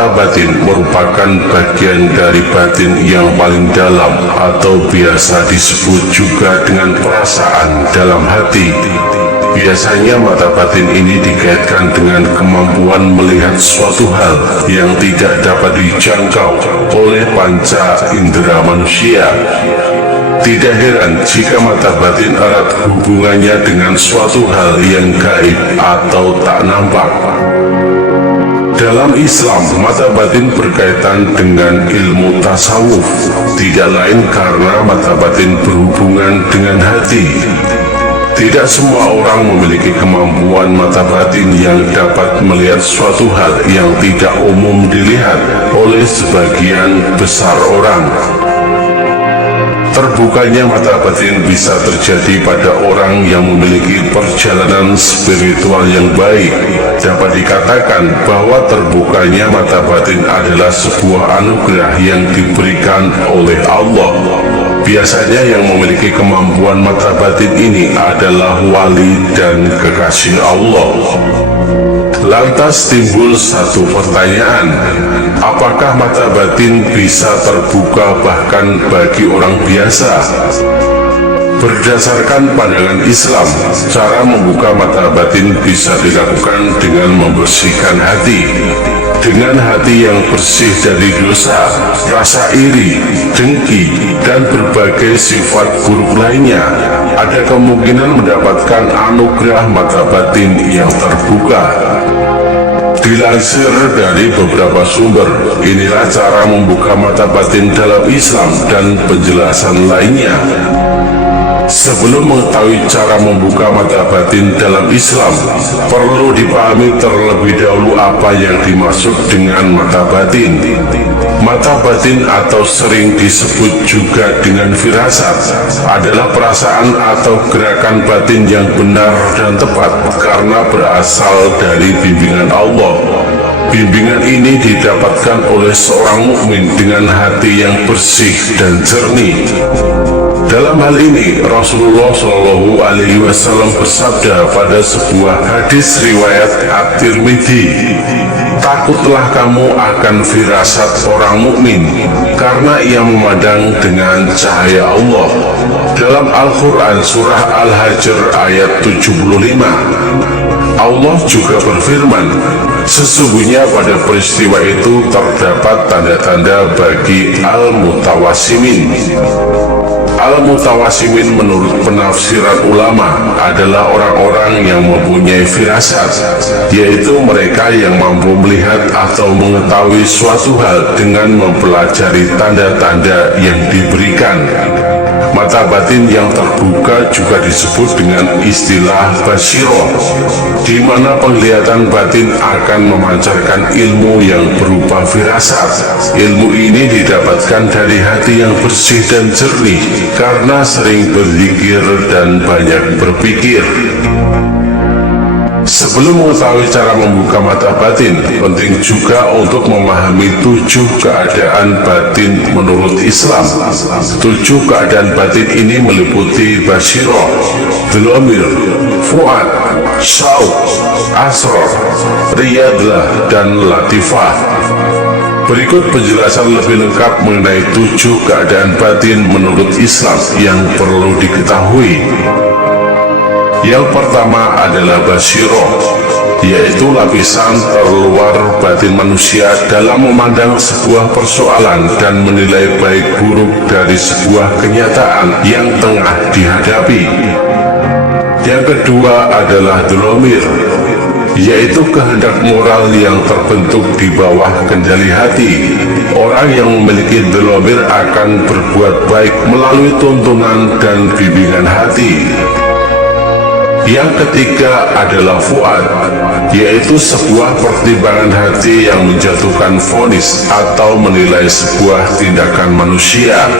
Mata batin merupakan bagian dari batin yang paling dalam atau biasa disebut juga dengan perasaan dalam hati. Biasanya mata batin ini dikaitkan dengan kemampuan melihat suatu hal yang tidak dapat dijangkau oleh panca indera manusia. Tidak heran jika mata batin erat hubungannya dengan suatu hal yang gaib atau tak nampak. Dalam Islam, mata batin berkaitan dengan ilmu tasawuf, tidak lain karena mata batin berhubungan dengan hati. Tidak semua orang memiliki kemampuan mata batin yang dapat melihat suatu hal yang tidak umum dilihat oleh sebagian besar orang. Terbukanya mata batin bisa terjadi pada orang yang memiliki perjalanan spiritual yang baik. Dapat dikatakan bahwa terbukanya mata batin adalah sebuah anugerah yang diberikan oleh Allah. Biasanya yang memiliki kemampuan mata batin ini adalah wali dan kekasih Allah. Lantas timbul satu pertanyaan, apakah mata batin bisa terbuka bahkan bagi orang biasa? Berdasarkan pandangan Islam, cara membuka mata batin bisa dilakukan dengan membersihkan hati. Dengan hati yang bersih dari dosa, rasa iri, dengki, dan berbagai sifat buruk lainnya, ada kemungkinan mendapatkan anugerah mata batin yang terbuka. Dilansir dari beberapa sumber, inilah cara membuka mata batin dalam Islam dan penjelasan lainnya. Sebelum mengetahui cara membuka mata batin dalam Islam, perlu dipahami terlebih dahulu apa yang dimaksud dengan mata batin. Mata batin atau sering disebut juga dengan firasat adalah perasaan atau gerakan batin yang benar dan tepat karena berasal dari bimbingan Allah. Bimbingan ini didapatkan oleh seorang mukmin dengan hati yang bersih dan jernih. Dalam hal ini, Rasulullah Shallallahu Alaihi Wasallam bersabda pada sebuah hadis riwayat At-Tirmidzi, takutlah kamu akan firasat orang mukmin, karena ia memandang dengan cahaya Allah. Dalam Al-Quran Surah Al-Hajr ayat 75, Allah juga berfirman, sesungguhnya pada peristiwa itu terdapat tanda-tanda bagi Al-Mutawasimin. Al-Mutawasimin menurut penafsiran ulama adalah orang-orang yang mempunyai firasat, yaitu mereka yang mampu melihat atau mengetahui suatu hal dengan mempelajari tanda-tanda yang diberikan. Mata batin yang terbuka juga disebut dengan istilah basyirah, di mana penglihatan batin akan memancarkan ilmu yang berupa firasat. Ilmu ini didapatkan dari hati yang bersih dan jernih karena sering berzikir dan banyak berpikir. Sebelum mengetahui cara membuka mata batin, penting juga untuk memahami 7 keadaan batin menurut Islam. 7 keadaan batin ini meliputi basyirah, dhamir, fuad, syauq, asrar, riyadlah, dan latifah. Berikut penjelasan lebih lengkap mengenai 7 keadaan batin menurut Islam yang perlu diketahui. Yang pertama adalah basyirah, yaitu lapisan terluar batin manusia dalam memandang sebuah persoalan dan menilai baik buruk dari sebuah kenyataan yang tengah dihadapi. Yang kedua adalah dhamir, yaitu kehendak moral yang terbentuk di bawah kendali hati. Orang yang memiliki dhamir akan berbuat baik melalui tuntunan dan bimbingan hati. Yang ketiga adalah fuad, yaitu sebuah pertimbangan hati yang menjatuhkan vonis atau menilai sebuah tindakan manusia.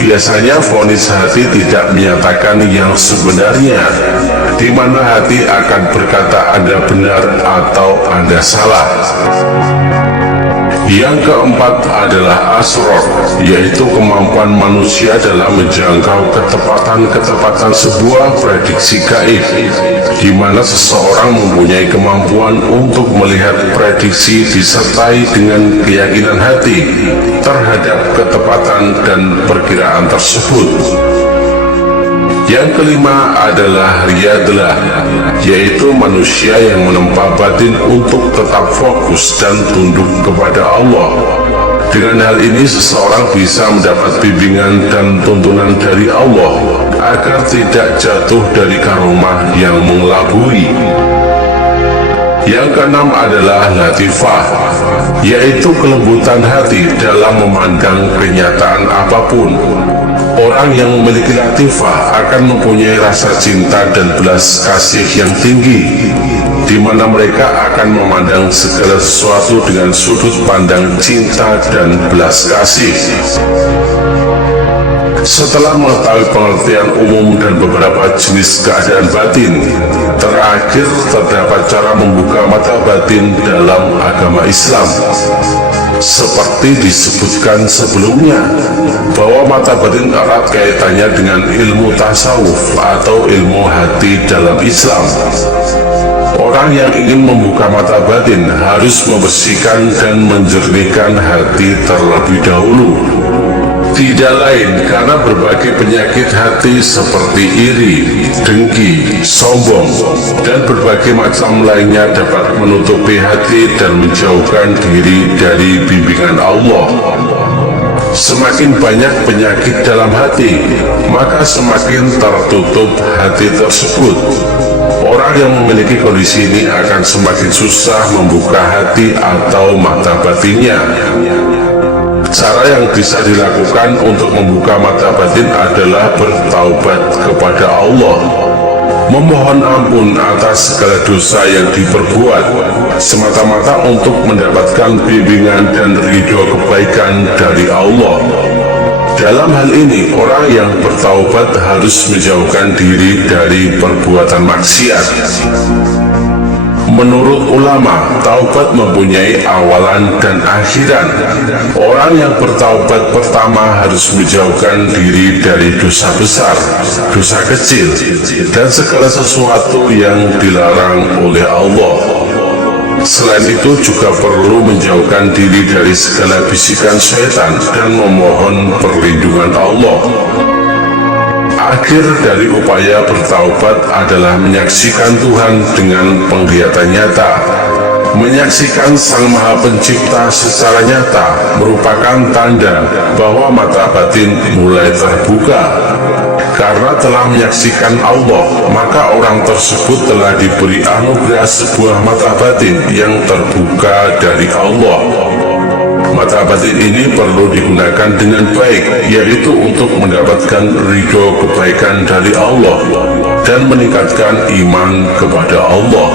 Biasanya vonis hati tidak menyatakan yang sebenarnya, di mana hati akan berkata Anda benar atau Anda salah. Yang keempat adalah asror, yaitu kemampuan manusia dalam menjangkau ketepatan sebuah prediksi gaib, di mana seseorang mempunyai kemampuan untuk melihat prediksi disertai dengan keyakinan hati terhadap ketepatan dan perkiraan tersebut. Yang kelima adalah riyadlah, yaitu manusia yang menempa batin untuk tetap fokus dan tunduk kepada Allah. Dengan hal ini seseorang bisa mendapat bimbingan dan tuntunan dari Allah agar tidak jatuh dari karomah yang mengelabui. Yang keenam adalah latifah, yaitu kelembutan hati dalam memandang kenyataan apapun. Orang yang memiliki latifah akan mempunyai rasa cinta dan belas kasih yang tinggi, di mana mereka akan memandang segala sesuatu dengan sudut pandang cinta dan belas kasih. Setelah mengetahui pengertian umum dan beberapa jenis keadaan batin, terakhir terdapat cara membuka mata batin dalam agama Islam. Seperti disebutkan sebelumnya, bahwa mata batin erat kaitannya dengan ilmu tasawuf atau ilmu hati dalam Islam. Orang yang ingin membuka mata batin harus membersihkan dan menjernihkan hati terlebih dahulu. Tidak lain karena berbagai penyakit hati seperti iri, dengki, sombong, dan berbagai macam lainnya dapat menutupi hati dan menjauhkan diri dari bimbingan Allah. Semakin banyak penyakit dalam hati, maka semakin tertutup hati tersebut. Orang yang memiliki kondisi ini akan semakin susah membuka hati atau mata batinnya. Cara yang bisa dilakukan untuk membuka mata batin adalah bertaubat kepada Allah, memohon ampun atas segala dosa yang diperbuat, semata-mata untuk mendapatkan bimbingan dan ridho kebaikan dari Allah. Dalam hal ini, orang yang bertaubat harus menjauhkan diri dari perbuatan maksiat. Menurut ulama, taubat mempunyai awalan dan akhiran. Orang yang bertaubat pertama harus menjauhkan diri dari dosa besar, dosa kecil, dan segala sesuatu yang dilarang oleh Allah. Selain itu juga perlu menjauhkan diri dari segala bisikan syaitan dan memohon perlindungan Allah. Akhir dari upaya bertaubat adalah menyaksikan Tuhan dengan penglihatan nyata. Menyaksikan Sang Maha Pencipta secara nyata merupakan tanda bahwa mata batin mulai terbuka. Karena telah menyaksikan Allah, maka orang tersebut telah diberi anugerah sebuah mata batin yang terbuka dari Allah. Mata batin ini perlu digunakan dengan baik, yaitu untuk mendapatkan ridho kebaikan dari Allah dan meningkatkan iman kepada Allah.